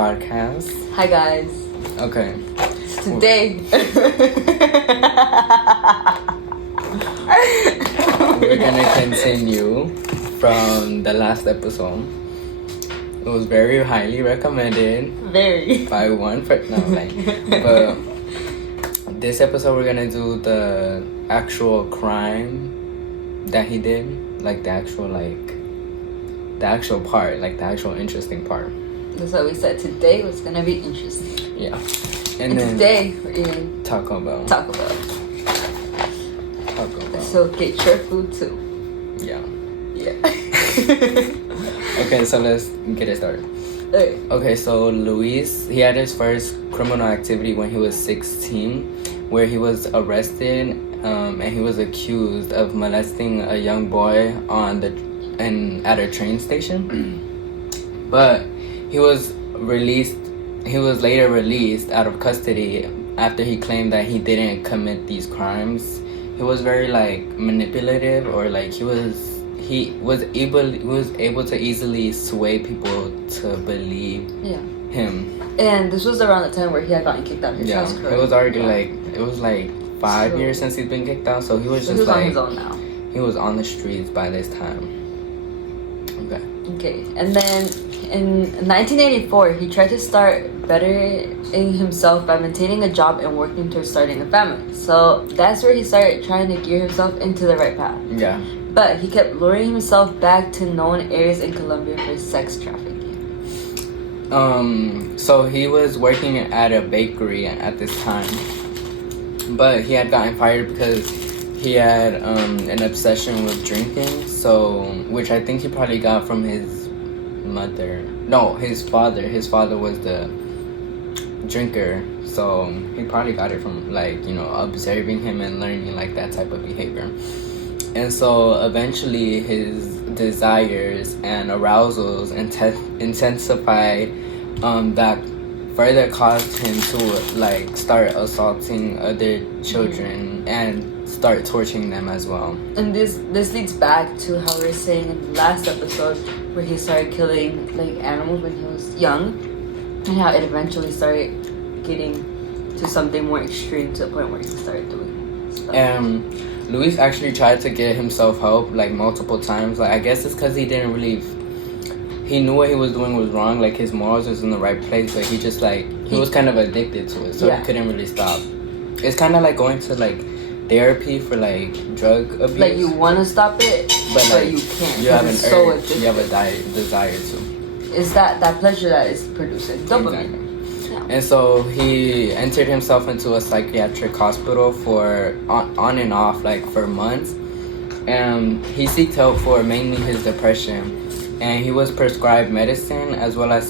podcast. Hi guys. Okay. Today We're gonna continue from the last episode. It was very highly recommended. Very. By one person. No, but this episode we're gonna do the actual crime that he did. Like the actual part, like the actual interesting part. That's what we said. Today was gonna be interesting. Yeah. And then today we're gonna talk about. So get your food too. Yeah. Okay, so let's get it started. Okay, so Luis, he had his first criminal activity when he was 16, where he was arrested and he was accused of molesting a young boy at a train station. But he was later released out of custody after he claimed that he didn't commit these crimes. He was very manipulative, or he was able to easily sway people to believe him. And this was around the time where he had gotten kicked out of his house. It was already 5 years since he's been kicked out, so he was just on his own now. He was on the streets by this time. Okay, and then in 1984, he tried to start bettering himself by maintaining a job and working towards starting a family. So that's where he started trying to gear himself into the right path. Yeah. But he kept luring himself back to known areas in Colombia for sex trafficking. So he was working at a bakery at this time, but he had gotten fired because he had an obsession with drinking. So, which I think he probably got from his mother. No, his father. His father was the drinker, so he probably got it from observing him and learning that type of behavior. And so eventually his desires and arousals intensified, that further caused him to start assaulting other children and start torturing them as well. And this leads back to how we were saying in the last episode, where he started killing animals when he was young, and how it eventually started getting to something more extreme, to the point where he started doing stuff. Luis actually tried to get himself help multiple times. I guess it's because he didn't really. He knew what he was doing was wrong. His morals was in the right place, but he just he was kind of addicted to it, so he couldn't really stop. It's kind of like going to therapy for drug abuse. You want to stop it, but you can't. You have an urge. You have a desire to. It's that pleasure that is producing dopamine. Exactly. Yeah. And so he entered himself into a psychiatric hospital for on and off for months, and he sought help for mainly his depression, and he was prescribed medicine as well as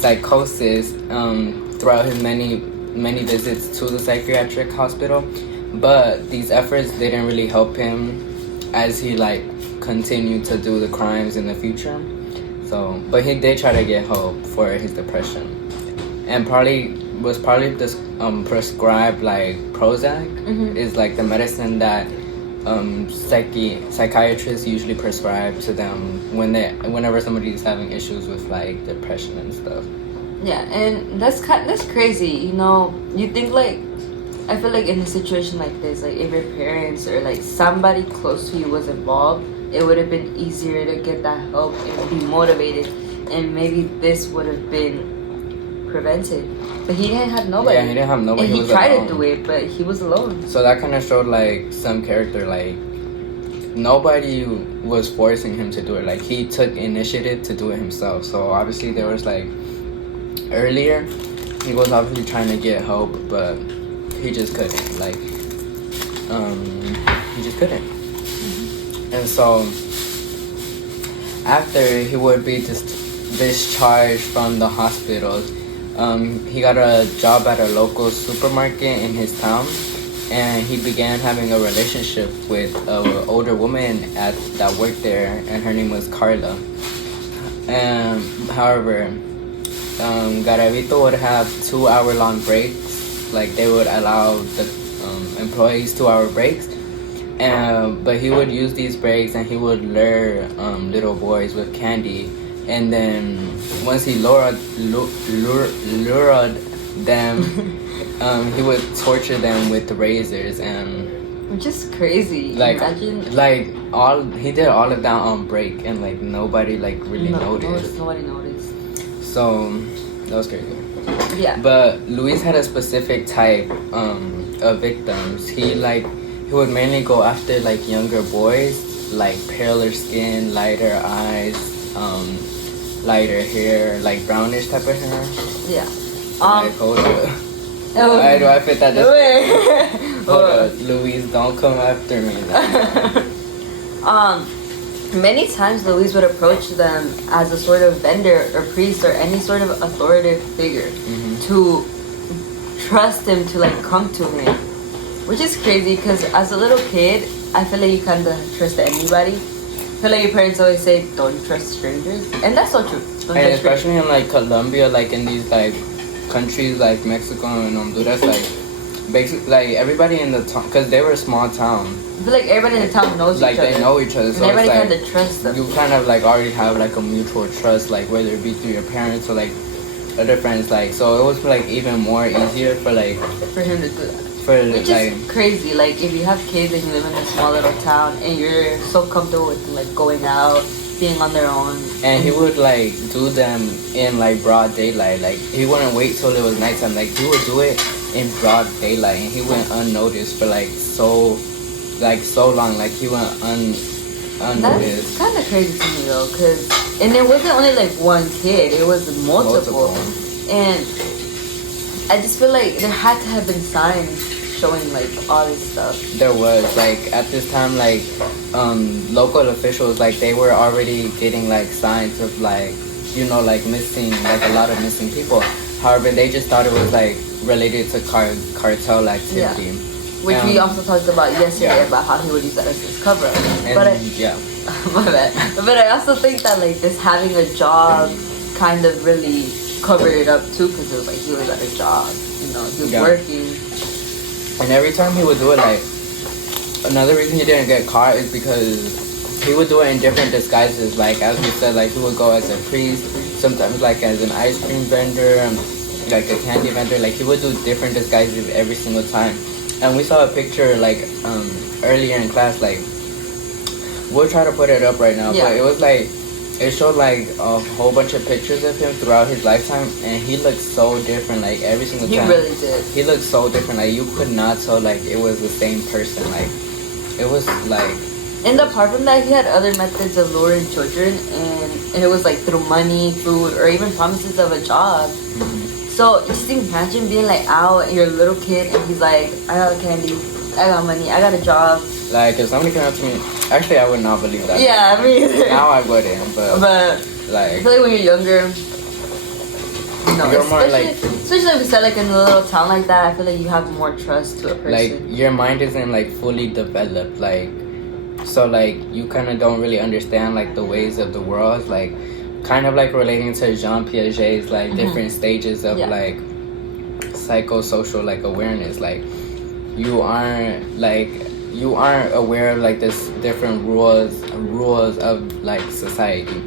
psychosis throughout his many visits to the psychiatric hospital. But these efforts didn't really help him as he continued to do the crimes in the future. So, but he did try to get help for his depression, and was just prescribed Prozac. Mm-hmm. Is the medicine that psychiatrists usually prescribe to them whenever somebody's having issues with depression and stuff. Yeah, and that's crazy. You think I feel in a situation like this, if your parents or somebody close to you was involved, it would have been easier to get that help and be motivated, and maybe this would have been prevented. But he didn't have nobody. Yeah, he didn't have nobody. And he tried to do it, but he was alone. So that kind of showed some character. Nobody was forcing him to do it. He took initiative to do it himself. So obviously there was earlier, he was obviously trying to get help, but he just couldn't. He just couldn't. Mm-hmm. And so after he would be discharged from the hospital, he got a job at a local supermarket in his town, and he began having a relationship with an older woman that worked there, and her name was Carla. However, Garavito would have 2-hour-long breaks. They would allow the employees 2-hour breaks, but he would use these breaks and he would lure little boys with candy and then once he lured them, he would torture them with razors and. Which is crazy. Like, imagine. He did all of that on break, and like nobody like really noticed. Nobody noticed. So that was crazy. Yeah. But Luis had a specific type of victims. He would mainly go after like younger boys, like paler skin, lighter eyes, lighter hair, like brownish type of hair. Yeah. Like, hold up. Why do I fit that? Hold up, Luis, don't come after me. Many times Luis would approach them as a sort of vendor or priest or any sort of authoritative figure to trust him to like come to him, which is crazy because as a little kid, I feel like you kind of trust anybody. I feel like your parents always say don't trust strangers, and that's so true. And especially in like Colombia, like in these like countries like Mexico and Honduras, like basically like everybody in the town, because they were a small town. I feel like everybody in the town knows like each other. Like they know each other, so and everybody it's like kind of trusts them. You kind of like already have like a mutual trust, like whether it be through your parents or like other friends, like so it was like even more easier for him to do that. Which like, is crazy. Like if you have kids and you live in a small little town and you're so comfortable with them, like going out, being on their own. And he would like do them in like broad daylight. Like he wouldn't wait till it was nighttime. Like he would do it in broad daylight, and he went unnoticed for like so long. Like he went unnoticed. That's kind of crazy to me though, and it wasn't only like one kid. It was multiple. And I just feel like there had to have been signs showing like all this stuff. There was like at this time like local officials like they were already getting like signs of like like missing, like a lot of missing people. However, they just thought it was like related to cartel activity. Yeah. Which we also talked about yesterday about how he would use that as his cover up. But my bad. But I also think that like this having a job kind of really covered it up too, because it was like he was at his job, he was working. And every time he would do it, like another reason he didn't get caught is because he would do it in different disguises. Like as we said, like he would go as a priest, sometimes like as an ice cream vendor, like a candy vendor. Like he would do different disguises every single time. And we saw a picture like earlier in class. Like we'll try to put it up right now, but it was like it showed like a whole bunch of pictures of him throughout his lifetime, and he looked so different. Like every single time, he really did. He looked so different. Like you could not tell like it was the same person. Like it was like. And apart from that, he had other methods of luring children, and it was like through money, food, or even promises of a job. So just imagine being like out and you're a little kid and he's like, I got candy, I got money, I got a job. Like if somebody came up to me, actually I would not believe that. Yeah, I mean. Now I wouldn't, but like. I feel like when you're younger, you're more like. Especially like we said, like in a little town like that, I feel like you have more trust to a person. Like your mind isn't like fully developed, like. So like you kind of don't really understand like the ways of the world, like kind of like relating to Jean Piaget's like different stages of like psychosocial like awareness. Like you aren't aware of like this different rules of like society.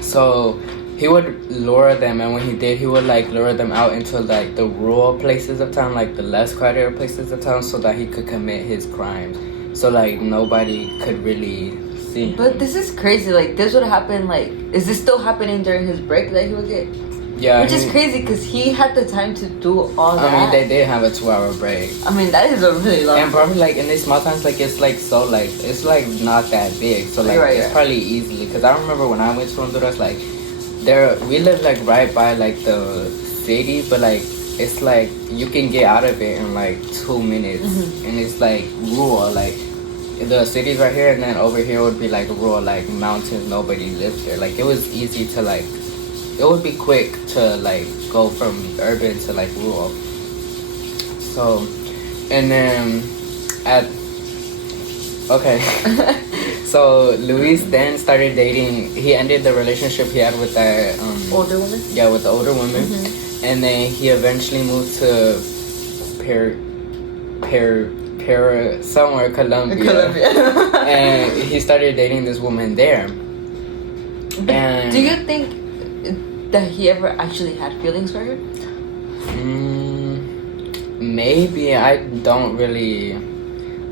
So he would lure them, and when he did, he would like lure them out into like the rural places of town, like the less crowded places of town, so that he could commit his crimes. So like nobody could really see him. But this is crazy. Like this would happen. Like, is this still happening during his break that he would get? Yeah, which is crazy because he had the time to do all that. I mean, they did have a 2-hour break. I mean, that is a really long. And probably like in these small towns, like it's like so like it's like not that big, so like it's probably easily. Because I remember when I went to Honduras, like we live like right by like the city, but like it's like you can get out of it in like 2 minutes, and it's like rural. Like the city's right here, and then over here would be like rural, like mountains. Nobody lives there. Like it was easy to like. It would be quick to like go from urban to like rural. So, and then so Luis then started dating. He ended the relationship he had with that older woman. Yeah, with the older woman, and then he eventually moved to somewhere Colombia, and he started dating this woman there. But And do you think that he ever actually had feelings for her? Maybe. I don't really.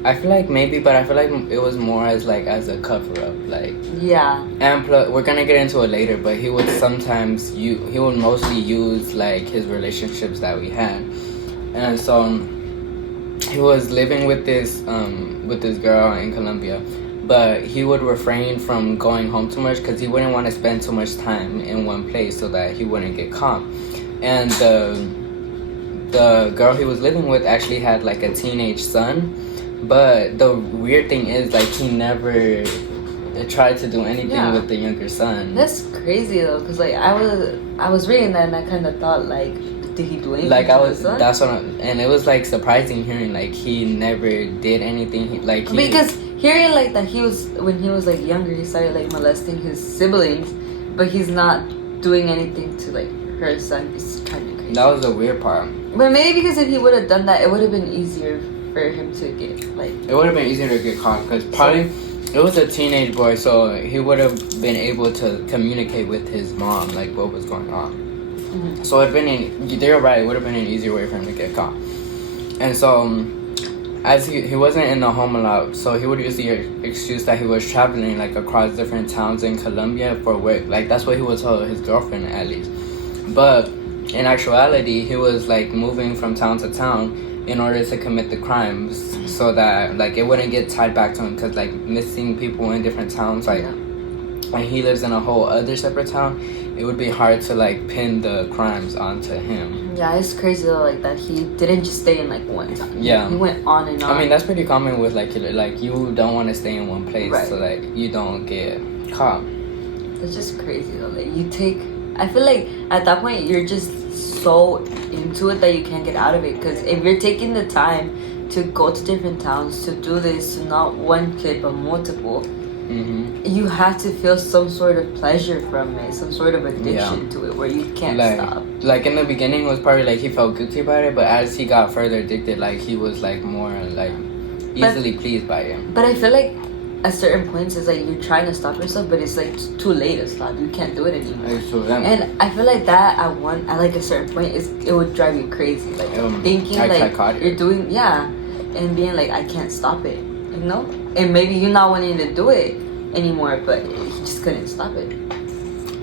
I feel like maybe, but I feel like it was more as a cover up, like. Yeah. And plus, we're gonna get into it later, but he would sometimes he would mostly use like his relationships that we had, and so he was living with this girl in Colombia, but he would refrain from going home too much because he wouldn't want to spend too much time in one place so that he wouldn't get caught, and the girl he was living with actually had like a teenage son. But the weird thing is, like, he never tried to do anything with the younger son. That's crazy though, because like I was reading that and I kind of thought like, did he do anything? Like to his son? that's and it was like surprising hearing like he never did anything. Because hearing like that when he was like younger, he started like molesting his siblings, but he's not doing anything to like her son. It's kind of crazy. That was the weird part. But maybe because if he would have done that, it would have been easier for him to get like. It would have been easier to get caught because probably it was a teenage boy, so he would have been able to communicate with his mom like what was going on. Mm-hmm. So it'd been they're right. It would have been an easier way for him to get caught. And so as he wasn't in the home a lot, so he would use the excuse that he was traveling like across different towns in Colombia for work. Like that's what he would tell his girlfriend at least. But in actuality, he was like moving from town to town in order to commit the crimes, so that like it wouldn't get tied back to him, because like missing people in different towns, like when he lives in a whole other separate town, it would be hard to like pin the crimes onto him. Yeah, it's crazy though, like that he didn't just stay in like one town. Yeah, he went on and on. I mean, that's pretty common with like you don't want to stay in one place, right, so that you don't get caught. It's just crazy though. Like I feel like at that point you're just so into it that you can't get out of it, because if you're taking the time to go to different towns to do this, to not one kid but multiple, you have to feel some sort of pleasure from it, some sort of addiction to it where you can't stop. Like in the beginning it was probably like he felt guilty about it, but as he got further addicted, like he was like more like easily pleased by it. But I feel like at certain points it's like you're trying to stop yourself, but it's like too late to stop. You can't do it anymore. And I feel like that at like a certain point it would drive you crazy, like thinking like you're doing and being like, I can't stop it, you know, and maybe you're not wanting to do it anymore, but he just couldn't stop it.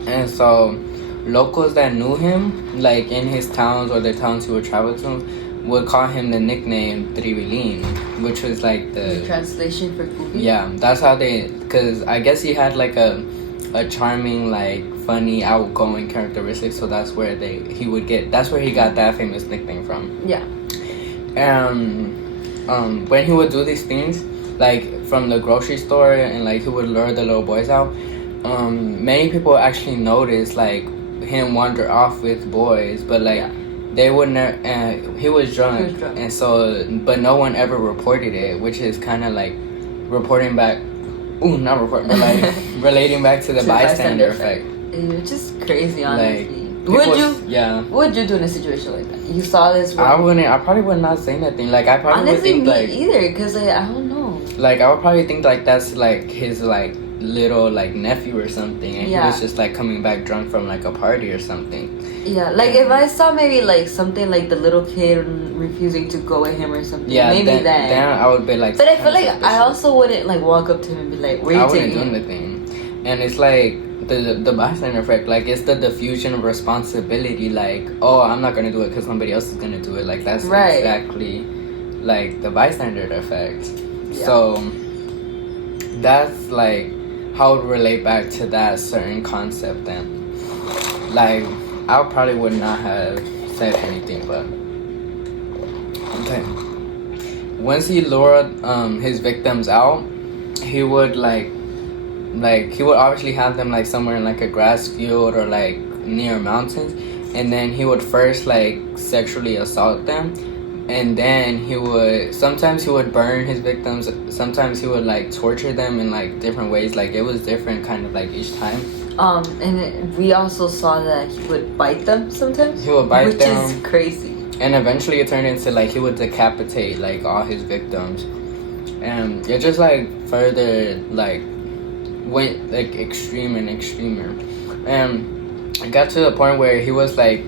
And so locals that knew him, like in his towns or the towns he would travel to, would call him the nickname Tribilín, which was like the translation for goofy. Yeah, that's how because I guess he had like a charming, like funny, outgoing characteristic, so that's where he got that famous nickname from. Yeah. When he would do these things, like from the grocery store, and like he would lure the little boys out, many people actually noticed like him wander off with boys, but like they would never. He was drunk, and so but no one ever reported it, which is kind of like reporting back. Not reporting, but like relating back to the bystander effect. Which is crazy, honestly. Like, what would you do in a situation like that? You saw this. I probably would not say nothing. Like I probably honestly, would think like either, because like, I don't know. Like I would probably think like that's like his like little like nephew or something, and he was just like coming back drunk from like a party or something. Yeah, like if I saw maybe like something like the little kid refusing to go with him or something, maybe then I would be like. But I feel like I also wouldn't like walk up to him and be like, "Where you taking?" I wouldn't do anything, and it's like the bystander effect. Like it's the diffusion of responsibility. Like, oh, I'm not gonna do it because somebody else is gonna do it. Like that's exactly like the bystander effect. Yeah. So that's like how it would relate back to that certain concept. Then, like, I probably would not have said anything, but okay. Once he lured his victims out, he would like he would obviously have them like somewhere in like a grass field or like near mountains, and then he would first like sexually assault them, and then sometimes he would burn his victims, sometimes he would like torture them in like different ways. Like it was different kind of like each time. And we also saw that he would bite them sometimes. He would bite them, which is crazy. And eventually it turned into like he would decapitate like all his victims, and it just like further like went like extreme and extremer, and it got to the point where he was like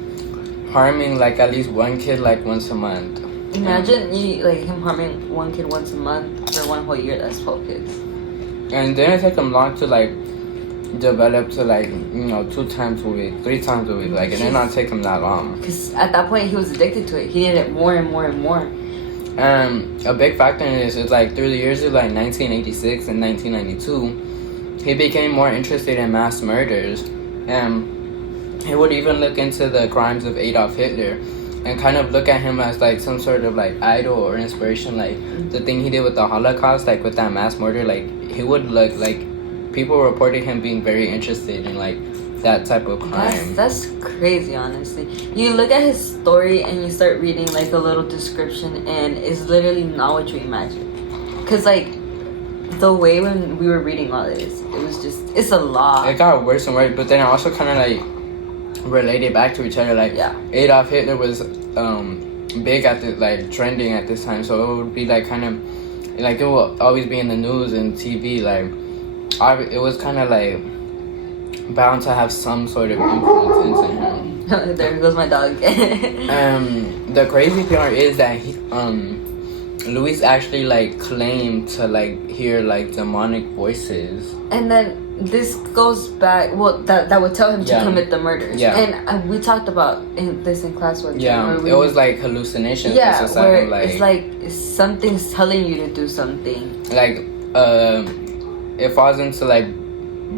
harming like at least one kid like once a month. Imagine him harming one kid once a month for one whole year. That's 12 kids. And it didn't take him long to like develop to like 2 times a week, 3 times a week. Like it did not take him that long. Because at that point he was addicted to it. He needed it more and more and more. And a big factor in this is like through the years of like 1986 and 1992, he became more interested in mass murders, and he would even look into the crimes of Adolf Hitler and kind of look at him as like some sort of like idol or inspiration, like the thing he did with the Holocaust, like with that mass murder. Like he would look like people reported him being very interested in like that type of crime. That's crazy, honestly. You look at his story and you start reading like a little description, and it's literally not what you imagine. Cause like the way when we were reading all this, it was just, it's a lot. It got worse and worse, but then it also kind of like related back to each other. Like Adolf Hitler was big at the like trending at this time, so it would be like kind of like it will always be in the news and TV. Like it was kind of like bound to have some sort of influence into him. There goes my dog. The crazy part is that Luis actually like claimed to like hear like demonic voices, and then this goes back. Well, that would tell him to commit the murders. Yeah, and we talked about this in class one time. Yeah, it was like hallucinations. Yeah, where like, it's like something's telling you to do something. Like it falls into like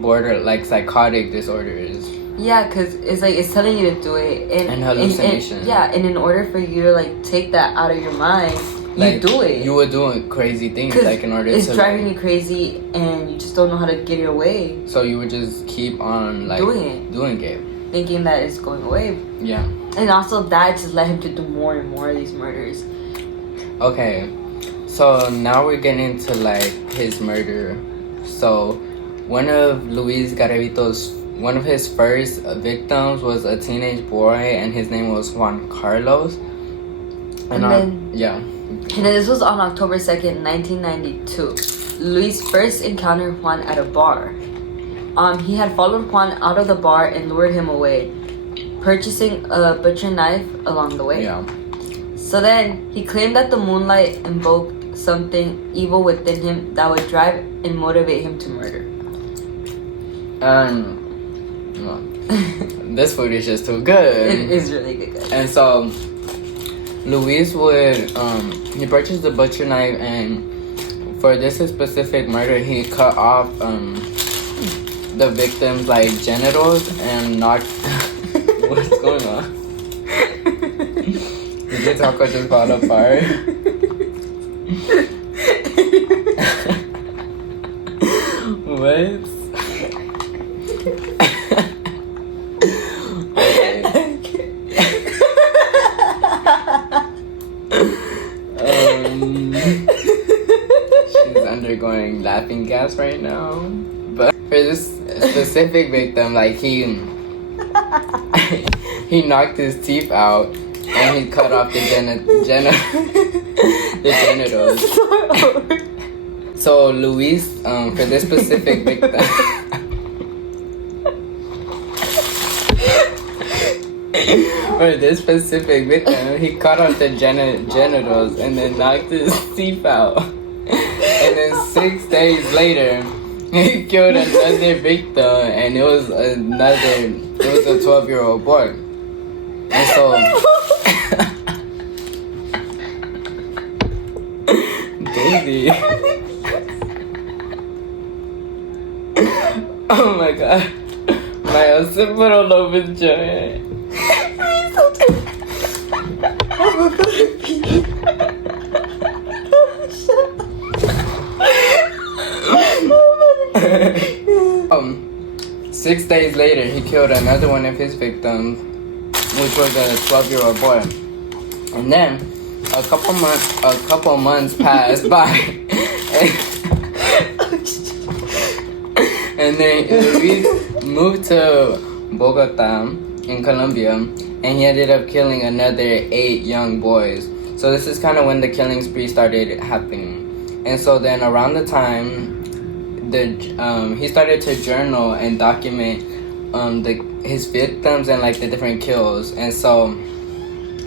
border like psychotic disorders. Yeah, because it's like it's telling you to do it, and hallucination. And in order for you to like take that out of your mind, like, you do it. You were doing crazy things like in order it's to driving you crazy, and you just don't know how to get it away. So you would just keep on like doing it, thinking that it's going away. Yeah. And also that just led him to do more and more of these murders. Okay, so now we're getting into like his murder. So one of his first victims was a teenage boy, and his name was Juan Carlos. And then this was on October 2nd, 1992. Luis first encountered Juan at a bar. He had followed Juan out of the bar and lured him away, purchasing a butcher knife along the way. Yeah. So then he claimed that the moonlight invoked something evil within him that would drive and motivate him to murder. This food is just too good. It is really good, guys. And so Luis would he purchased the butcher knife, and for this specific murder he cut off the victim's like genitals and knocked what's going on? Did your taco just fall apart? What? She's undergoing laughing gas right now. But for this specific victim, like he knocked his teeth out and he cut off the genitals. So Luis, for this specific victim. For this specific victim, he cut off the genitals and then knocked his teeth out. And then 6 days later, he killed another victim, and it was a 12-year-old boy. And so, Daisy. Oh my god, my occipital lobe is giant. Six days later, he killed another one of his victims, which was a 12-year-old boy. And then a couple months passed by, and then Luis moved to Bogota in Colombia, and he ended up killing another 8 young boys. So this is kind of when the killing spree started happening. And so then around the time he started to journal and document his victims and like the different kills, and so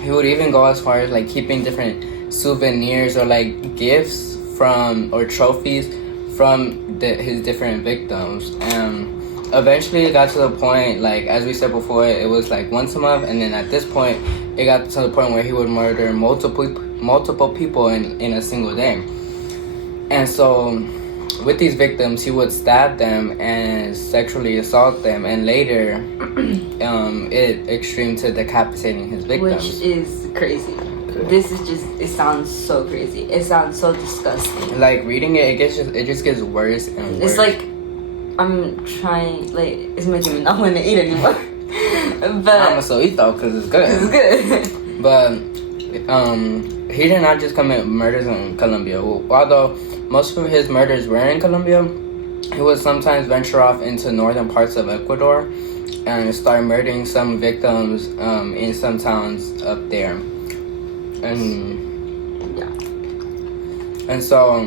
he would even go as far as like keeping different souvenirs or like gifts from or trophies from his different victims. And eventually it got to the point, like as we said before, it was like once a month, and then at this point it got to the point where he would murder multiple people in a single day. And so with these victims, he would stab them and sexually assault them, and later it extreme to decapitating his victims, which is crazy. This is just, it sounds so crazy. It sounds so disgusting. Like reading it, it just gets worse and worse. It's like I'm trying, like, it's making me not want to eat anymore. But I'm so eat though, because it's good. It's good. But he did not just commit murders in Colombia. Although most of his murders were in Colombia, he would sometimes venture off into northern parts of Ecuador and start murdering some victims in some towns up there. And yeah. And so,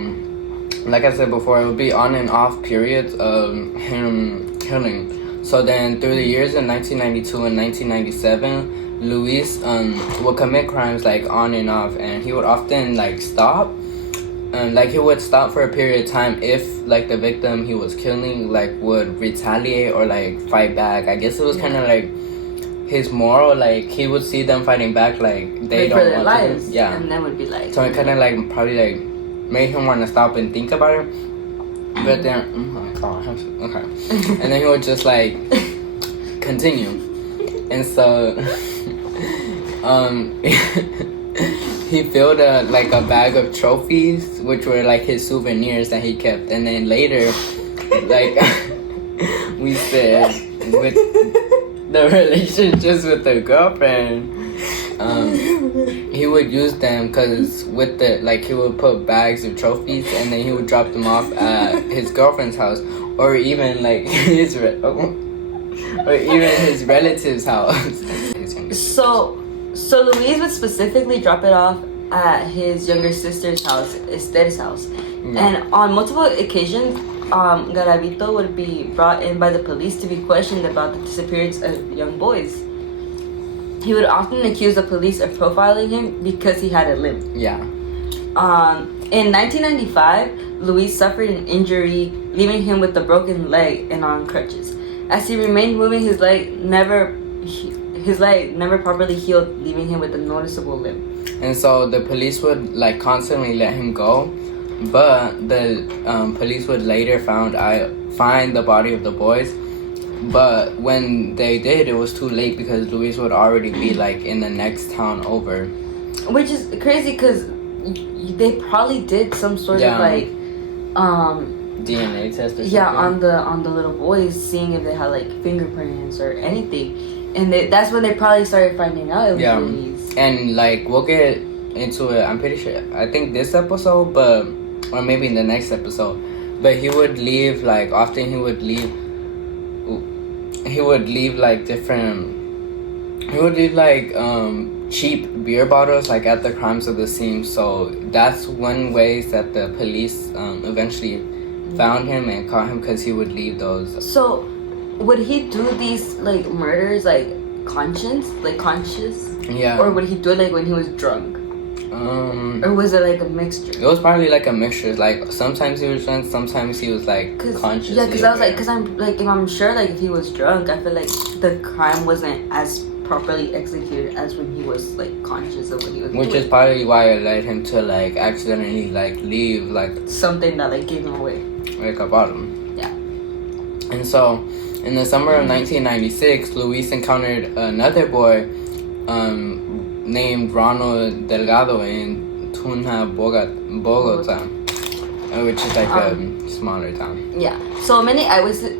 like I said before, it would be on and off periods of him killing. So then through the years in 1992 and 1997, Luis would commit crimes like on and off, and he would often like stop. Like he would stop for a period of time if like the victim he was killing like would retaliate or like fight back. I guess it was kind of like his moral, like he would see them fighting back, like they don't for their want lives, to. Yeah, and then would be like. So it kind of like probably like made him want to stop and think about it. But then, oh my god, okay. And then he would just like continue, and so he filled a bag of trophies, which were like his souvenirs that he kept, and then later, like we said, with the relationships with the girlfriend, he would use them because with the he would put bags of trophies and then he would drop them off at his girlfriend's house, or even like his relative's house. So Luis would specifically drop it off at his younger sister's house, Esther's house. Yeah. And on multiple occasions, Garavito would be brought in by the police to be questioned about the disappearance of young boys. He would often accuse the police of profiling him because he had a limp. Yeah. In 1995, Luis suffered an injury, leaving him with a broken leg and on crutches. As he remained moving, his leg never properly healed, leaving him with a noticeable limp. And so the police would constantly let him go, but the police would later find the body of the boys. But when they did, it was too late because Luis would already be in the next town over. Which is crazy because they probably did some sort of DNA test or something. Yeah, on the little boys, seeing if they had fingerprints or anything, and that's when they probably started finding out it was Luis. And we'll get into it. I'm pretty sure. I think this episode, or maybe in the next episode. But he would leave often. He would leave cheap beer bottles at the crimes of the scene. So that's one way that the police eventually found him and caught him, because he would leave those. So would he do these murders conscious? Yeah. Or would he do it when he was drunk? Or was it a mixture? It was probably a mixture. Sometimes he was drunk, sometimes he was conscious. Yeah, because I was because if I'm sure if he was drunk, I feel the crime wasn't as properly executed as when he was conscious of what he was doing. Which is probably why it led him to accidentally leave something that gave him away. A bottom. Yeah. And so in the summer of 1996, Luis encountered another boy named Ronald Delgado in Tunja, Bogota, which is a smaller town. Yeah. So many eyewitnesses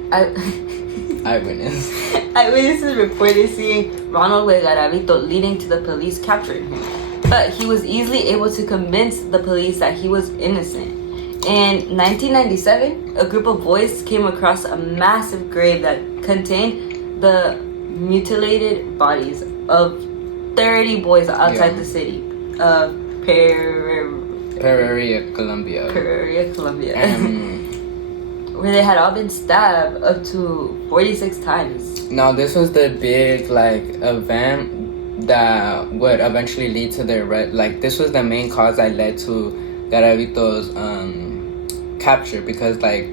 reported seeing Ronald Garavito leading to the police capturing him, but he was easily able to convince the police that he was innocent. In 1997, a group of boys came across a massive grave that contained the mutilated bodies of 30 boys outside the city of Pereira, Colombia. Pereira, Colombia. And where they had all been stabbed up to 46 times. No, this was the big like event that would eventually lead to their like this was the main cause that led to Garavito's capture, because like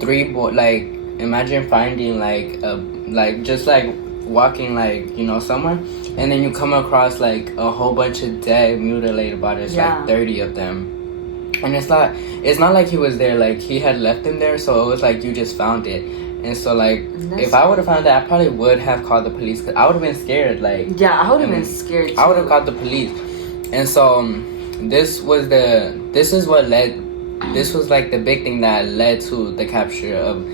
like imagine finding like a like just like walking like somewhere, and then you come across like a whole bunch of dead mutilated bodies, like 30 of them. And it's not like he was there, like he had left them there, so it was like you just found it. And so like if I would have found that, I probably would have called the police, because I would have been scared. Like I would have been scared too. I would have called the police. And so this was like the big thing that led to the capture of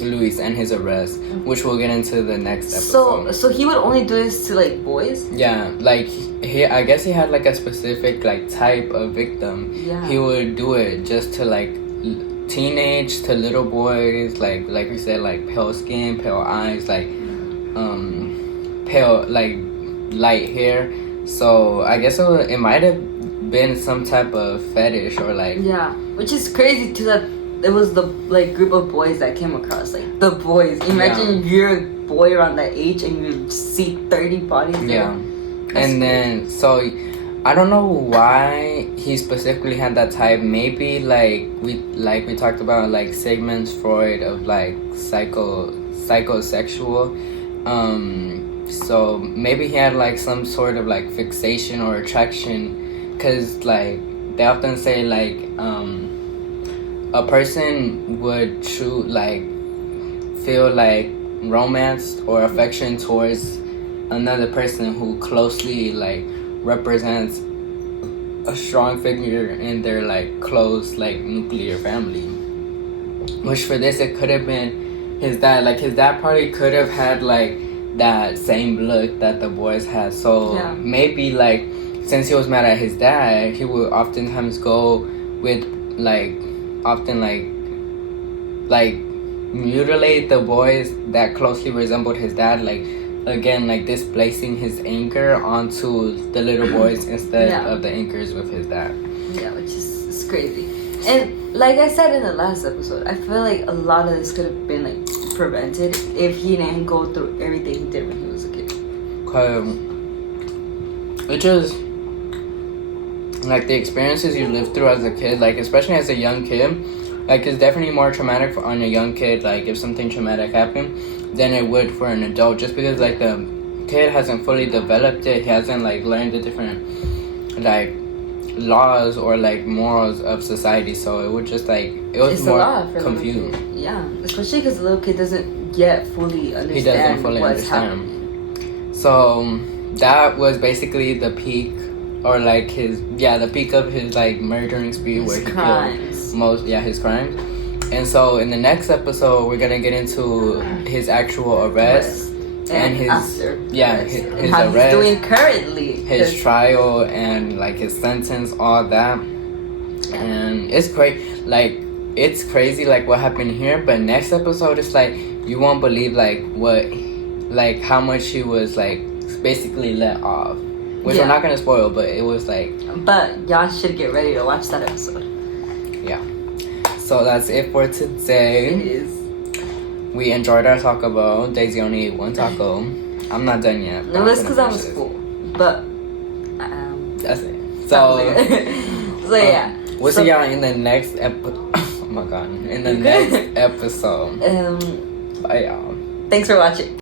Luis and his arrest, which we'll get into the next episode. So he would only do this to like boys? Yeah, like I guess he had like a specific like type of victim. Yeah. He would do it just to like teenage to little boys, like we said, like pale skin, pale eyes, like pale like light hair. So I guess it might have been some type of fetish or like which is crazy too, that it was the like group of boys that came across, like the boys. Imagine you're a boy around that age and you see 30 bodies there. And then so I don't know why he specifically had that type. Maybe like we talked about like Sigmund Freud of like psychosexual. So maybe he had like some sort of like fixation or attraction, because like they often say like a person would feel like romance or affection towards another person who closely like represents a strong figure in their like close like nuclear family. Which for this, it could have been his dad. Like his dad probably could have had like that same look that the boys had. So maybe like since he was mad at his dad, he would oftentimes go with like mutilate the boys that closely resembled his dad, like again like displacing his anger onto the little boys instead of the anchors with his dad. Which is crazy. And like I said in the last episode, I feel like a lot of this could have been like prevented if he didn't go through everything he did when he was a kid. It just like the experiences you live through as a kid, like especially as a young kid, like it's definitely more traumatic on a young kid, like if something traumatic happened, than it would for an adult, just because like the kid hasn't fully developed it. He hasn't like learned the different like laws or like morals of society, so it would just like it's more confused. Especially because the little kid doesn't yet fully understand happening. So that was basically the peak, or like the peak of his like murdering spree, where he killed his crimes. And so in the next episode, we're gonna get into his actual arrest and his arrest, he's doing currently, his trial, and like his sentence, all that. And it's crazy like what happened here. But next episode, it's like you won't believe like how much he was like basically let off. Which we're not gonna spoil, but it was like. But y'all should get ready to watch that episode. Yeah. So that's it for today. It is. We enjoyed our taco bowl. Daisy only ate one taco. I'm not done yet. No, that's because I was full. But that's it. So yeah. We'll see y'all in the next episode. Oh my god! In the next episode. Bye, y'all. Thanks for watching.